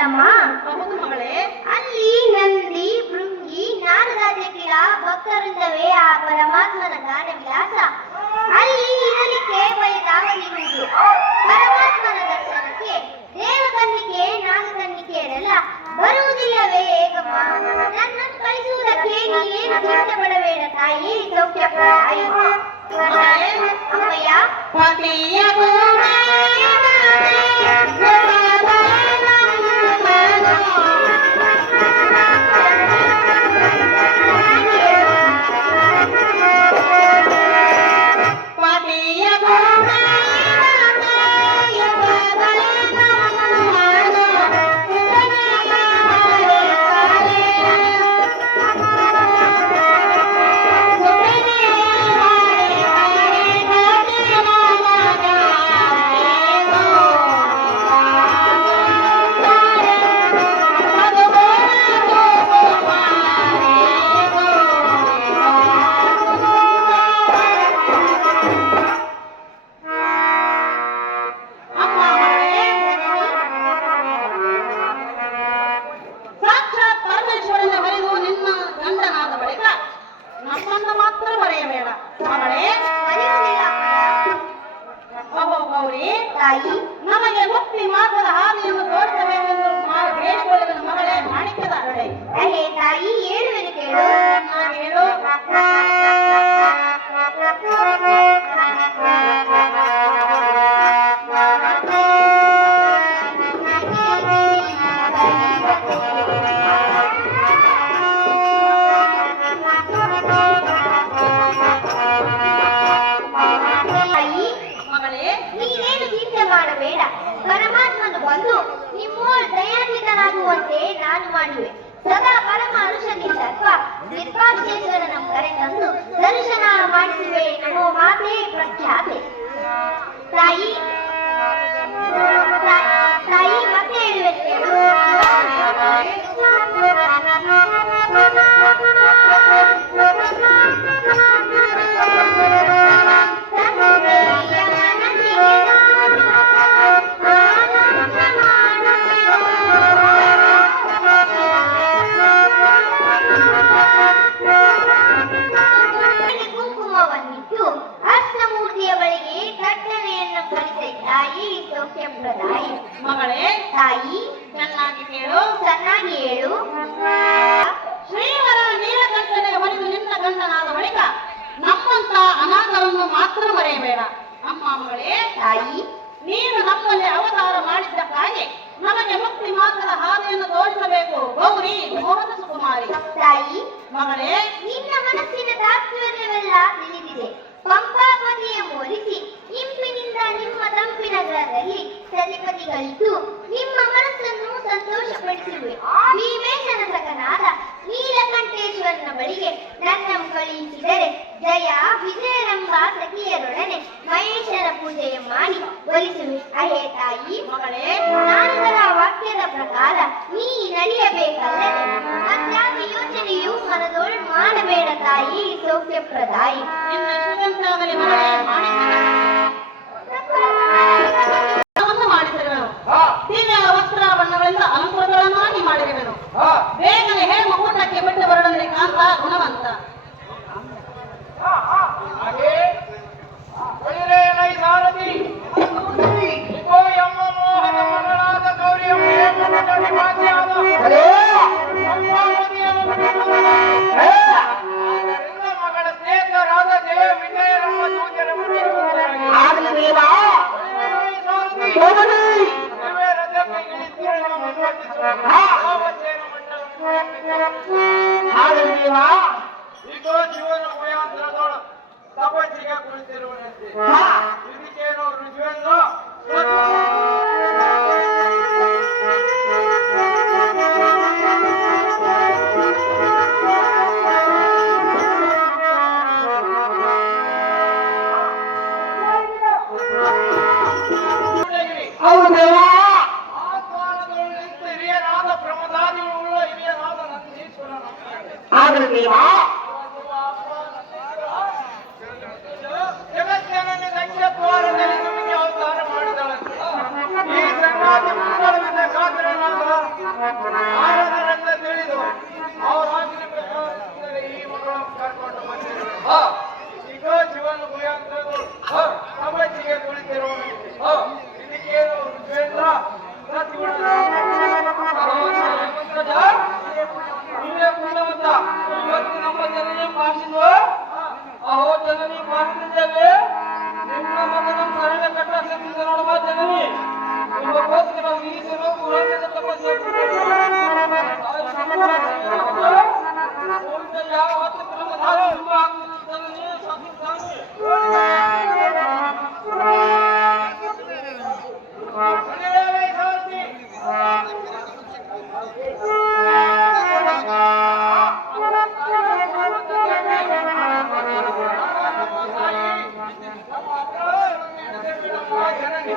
ಕಲ್ಲಮ್ಮ. ಹೌದು ಮಗಳೇ. ಅಲ್ಲಿ ನಂದಿ ಭೃಂಗಿ ನಾರದಾದ್ಯಕಿಲ ಭಕ್ತರಿಂದವೇ ಆ ಪರಮಾತ್ಮನ ಗಾನ ವಿಲಾಸ. ಅಲ್ಲಿ ಇರಲಿಕ್ಕೆ ಬಯಲಾಗದಿರುವುದು. ಪರಮಾತ್ಮನ ದರ್ಶನಕ್ಕೆ ದೇವಕನ್ನಿಕೆ ನಾಗಕನ್ನಿಕೆಯರೆಲ್ಲ ಬರುವುದಿಲ್ಲವೇ ಹೇಗಮ್ಮ? ನನ್ನನ್ನು ಕಳಿಸುವುದಕ್ಕೆ ನೀನೇನು ಚಿಂತೆ ಪಡಬೇಡ ತಾಯಿ, ಸೌಖ್ಯ ತಾಯಿ. ಅಮ್ಮಯ್ಯ ನಮ್ಮನ್ನು ಮಾತ್ರ ಮರೆಯಬೇಡ ಮಗಳೇ. ಗೌರಿ ತಾಯಿ, ನಮಗೆ ಮುಕ್ತಿ ಮಾರ್ಗದ ಹಾದಿಯನ್ನು ತೋರಿಸಬೇಕೆಂದು ಬೇಡಿಕೊಳ್ಳುವ ಮಗಳೇ ಮಾಣಿಕ್ಯದ ಅರಳೆ. ಅಹೇ ತಾಯಿ, ಹೇಳುವೆನು ಕೇಳು. ಹೇಳು. ನೀನೇನು ಚಿಂತೆ ಮಾಡಬೇಡ. ಪರಮಾತ್ಮನು ಬಂದು ನಿಮ್ಮೋಳು ದಯಾನ್ವಿತನಾಗುವಂತೆ ನಾನು ಮಾಡುವೆ. ಸದಾ ಪರಮ ಹರುಷದಿಂದ ನಿರ್ಪಾಕ್ಷೇಶ್ವರನ ಕರೆ ತಂದು ದರ್ಶನ ಮಾಡಿಸುವೆ. ನಮೋ ಮಾತೆ ಪ್ರಖ್ಯಾತೆ. ತಾಯಿ ತಾಯಿ ಮತ್ತೆ ಹೇಳುವೆ ಕೇಳು. ಕುಂಕುಮವನ್ನಿಟ್ಟು ಅಷ್ಟಮೂರ್ತಿಯ ಬಳಿಗೆ ಕಟ್ಟನೆಯನ್ನು ಕಲಿತೆ ತಾಯಿ, ಸೌಖ್ಯಪ್ರದಾಯಿ. ಮಗಳೇ ತಾಯಿ, ಚೆನ್ನಾಗಿ ಕೇಳು. ಚೆನ್ನಾಗಿ ಹೇಳು. ಶ್ರೀವರ ನೀಲಕಂಠನಿಗೆ ಹೊರತು ನಿನ್ನ ಗಂಡನಾದ ಬಳಿಕ ನಮ್ಮಂತ ಅನಾಥರನ್ನು ಮಾತ್ರ ಮರೆಯಬೇಡ. ಅಮ್ಮ ಮಗಳೇ, ತಾಯಿ, ನೀನು ನಮ್ಮಲ್ಲಿ ಅವತಾರ ಮಾಡಿದ್ದಕ್ಕಾಗಿ ನಮಗೆ ಮುಕ್ತಿ ಮಾರ್ಗದ ಹಾದಿಯನ್ನು ತೋರಿಸಬೇಕು. ಗೌರಿ ಮೋಹನ ಸುಕುಮಾರಿ. ತಾಯಿ, ಮಗಳೇ, ನಿನ್ನ ಮನಸ್ಸಿನ ತಾತ್ಪರ್ಯವೆಲ್ಲ ತಿಳಿದಿದೆ. ಪಂಪಾಪತಿಯ ಮೋಲಿಸಿ ಇಂಪಿನಿಂದ ನಿಮ್ಮ ತಂಪಿನ ಗ್ರಹದಲ್ಲಿ ಸತಿಪತಿಗಳಿದ್ದು ನಿಮ್ಮ ಮನಸ್ಸನ್ನು ಸಂತೋಷಪಡಿಸುವೆ. ಭೀಮೇಶನ ಸಖನಾದ ನೀಲಕಂಠೇಶ್ವರನ ಬಳಿಗೆ ನನ್ನನ್ನು ಕಳುಹಿಸಿದರೆ ಜಯ ವಿಜಯರೆಂಬ ಸಖಿಯರೊಡನೆ ಮಹೇಶರ ಪೂಜೆಯ ಮಾಡಿ ಒಲಿಸುವೆ. ಅಹೇ ತಾಯಿ, ಮಗಳೇ, ನಾರದರ ವಾಕ್ಯದ ಪ್ರಕಾರ ನೀ ನಡೆಯಬೇಕಲ್ಲದೆ ಮತ್ಯಾವ ಯೋಚನೆಯು ಮನದೋಳು ಮಾಡಬೇಡ ತಾಯಿ, ಸೌಖ್ಯಪ್ರದಾಯಿ. ನಿನ್ನ ಶ್ರೀಮಂತಾಗಲಿ ಮಗಳೇ. ಮಾಣಿಕ್ಯವನ್ನು ಮಾಡಿಸಿರುವೆನು. ದಿವ್ಯ ವಸ್ತ್ರಾಭರಣಗಳಿಂದ ಅಲಂಕೃತಗಳನ್ನಾಗಿ ಮಾಡಿರುವೆನು. ಬೇಗನೆ ಹೇಮ ಊಟಕ್ಕೆ ಬಿಟ್ಟು ಬರಡಂದ್ರೆ ಕಾಂತ ಗುಣವಂತ. ಮಗಳ ಸ್ನೇಹಿತರಾದ ಜಯ ವಿಜಯರಮ್ಮ ಈಗೋ ಜೀವನ ಭಯಾಂತರದೊಳ ತಪಸ್ಸಿಗೆ ಕುಳಿತಿರುವಂತೆ ಇದಕ್ಕೇನೋ ರುಜುವೆಂದು ಹಿರಿಯರಾದ ಪ್ರಮದಾದಿಗಳು ಹಿರಿಯರಾದ ನಂದೀಶ್ವರನ ಜಗಜ್ಜನನಿ ದಕ್ಷದ್ವಾರದಲ್ಲಿ ನಿಮಗೆ ಅವತಾರ ಮಾತ್ರ ಜನನಿ